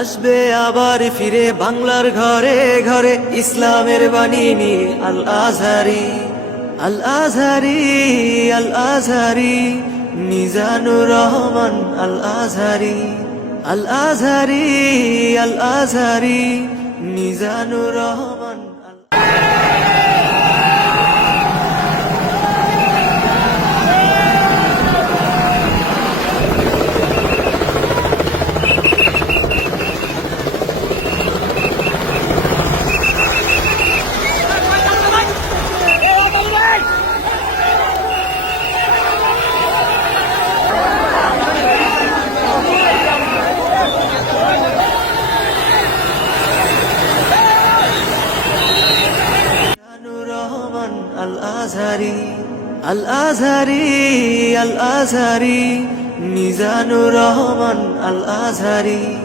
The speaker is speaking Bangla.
আসবে আবার ফিরে বাংলার ঘরে ঘরে ইসলামের বাণী নিয়ে আল আজহারি, আল আজহারি, আল আজহারি, মিজানুর রহমান আল আজহারি, আল আজহারি, আল আজহারি, মিজানুর রহমান। আল আজহারি, আল আজহারি, আল আজহারি, মিজানুর রহমান আল আজহারি।